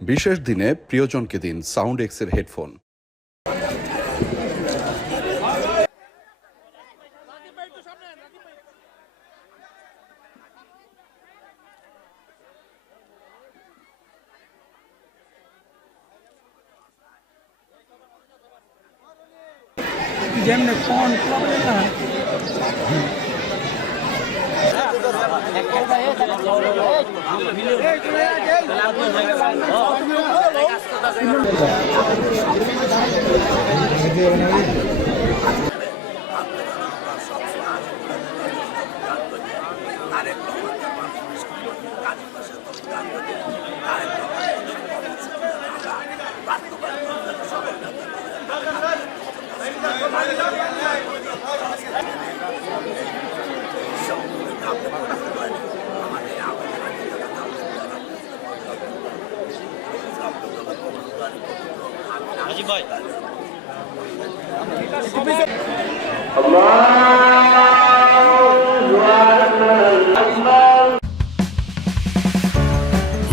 বিশেষ দিনে প্রিয়জনকে দিন সাউন্ড এক্সের হেডফোন।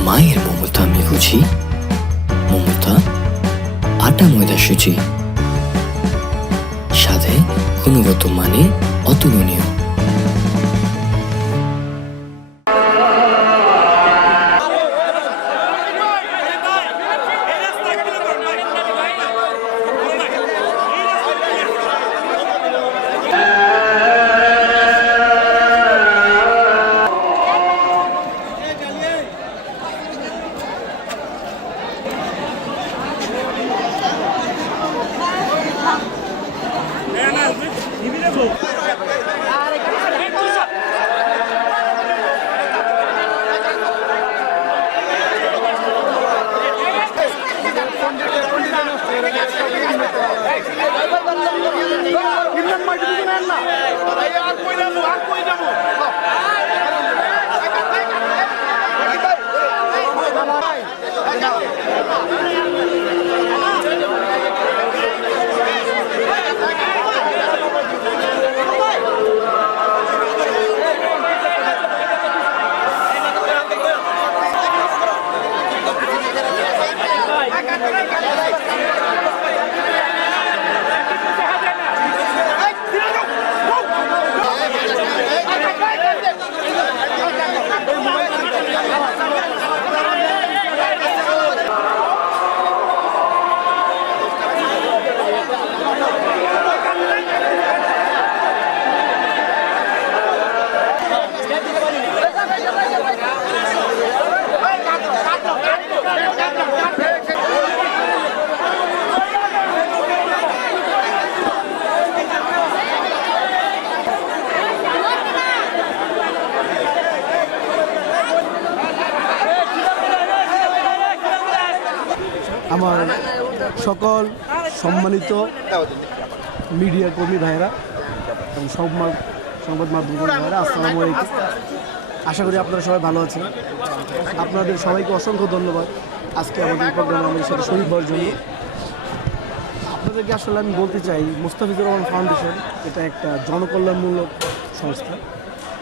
মায়ের মমতা আমি বুঝি, মমতা আটা ময়দা সুজি, সাথে গুণগত মানে অতুলনীয়। আমার সকল সম্মানিত মিডিয়া কর্মী ভাইরা এবং সংবাদ মাধ্যম কর্মী ভাইরা, আসসালামু আলাইকুম। আশা করি আপনারা সবাই ভালো আছেন। আপনাদের সবাইকে অসংখ্য ধন্যবাদ আজকে আমাদের প্রোগ্রামে আমাদের সাথে শরীর হওয়ার জন্য। আপনাদেরকে আসলে আমি বলতে চাই, মুস্তাফিজুর রহমান ফাউন্ডেশন এটা একটা জনকল্যাণমূলক সংস্থা।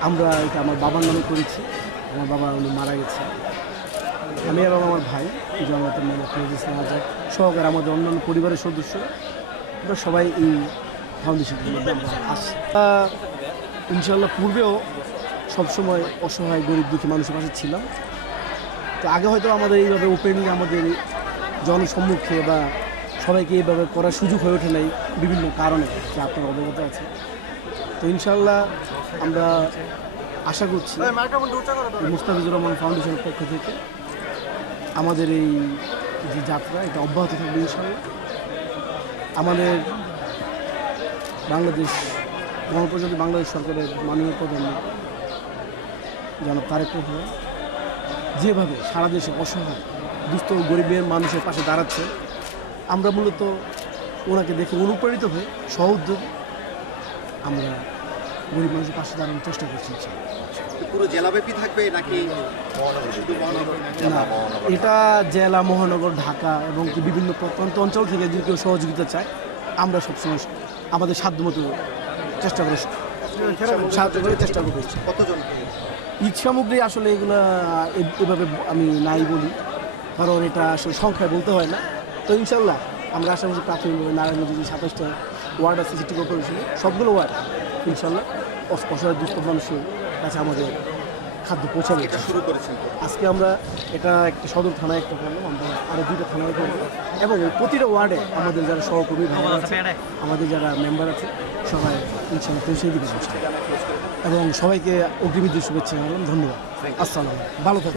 আমরা এটা আমার বাবার নামে করেছি। আমার বাবা উনি মারা গেছে। আমি এবং আমার ভাই জগন্নাথের নামে আজাদ সহকারে আমাদের অন্যান্য পরিবারের সদস্য, আমরা সবাই এই ফাউন্ডেশনের মধ্যে আমরা আসছি। ইনশাল্লাহ পূর্বেও সবসময় অসহায় গরিব দুঃখী মানুষের পাশে ছিলাম। তো আগে হয়তো আমাদের এইভাবে ওপেনিং আমাদের জনসম্মুখে বা সবাইকে এইভাবে করার সুযোগ হয়ে ওঠে নাই বিভিন্ন কারণে, যে আপনার অবগত আছে। তো ইনশাল্লাহ আমরা আশা করছি মুস্তাফিজুর রহমান ফাউন্ডেশনের পক্ষ থেকে আমাদের এই যে যাত্রা এটা অব্যাহত থাকবে ইনশাল্লাহ। আমাদের বাংলাদেশ গণপ্রজাতন্ত্রী বাংলাদেশ সরকারের মাননীয় প্রধান জনাব তারেক রহমান যেভাবে সারা দেশে অসহায় দুস্থ গরিবের মানুষের পাশে দাঁড়াচ্ছে, আমরা মূলত ওনাকে দেখে অনুপ্রাণিত হয়ে সহোদ্যোগে আমরা গরিব মানুষের পাশে দাঁড়ানোর চেষ্টা করছি। পুরো জেলাব্যাপী থাকবে নাকি শুধু মহানগর? না, এটা জেলা, মহানগর, ঢাকা এবং কি বিভিন্ন প্রত্যন্ত অঞ্চল থেকে যদি কেউ সহযোগিতা চায়, আমরা সবসময় আমাদের সাধ্যমতো চেষ্টা করে সাহায্য করে চেষ্টা করছি। কতজনকে? ঈদ সামগ্রী আসলে এগুলা এভাবে আমি নাই বলি, কারণ এটা আসলে সংখ্যায় বলতে হয় না। তো ইনশাল্লাহ আমরা আশাপাশি প্রাথমিকভাবে নারায়ণগঞ্জে যে 27টা ওয়ার্ড আছে সিটি কর্পোরেশনে, সবগুলো ওয়ার্ড ইনশাল্লাহ অসহায় দুস্থ মানুষের কাছে আমাদের খাদ্য পৌঁছাবে। এটা শুরু করেছেন তো? আজকে আমরা এটা একটা সদর থানায় একটা করলাম, আমরা আরও 2টা থানায় করবো এবং প্রতিটা ওয়ার্ডে আমাদের যারা সহকর্মী ভাইরা আছে, আমাদের যারা মেম্বার আছে, সবাই ইনশাল্লাহ পৌঁছে দিবে এবং সবাইকে অগ্রিম শুভেচ্ছা জানালাম। ধন্যবাদ। আসসালাম, ভালো থাকবেন।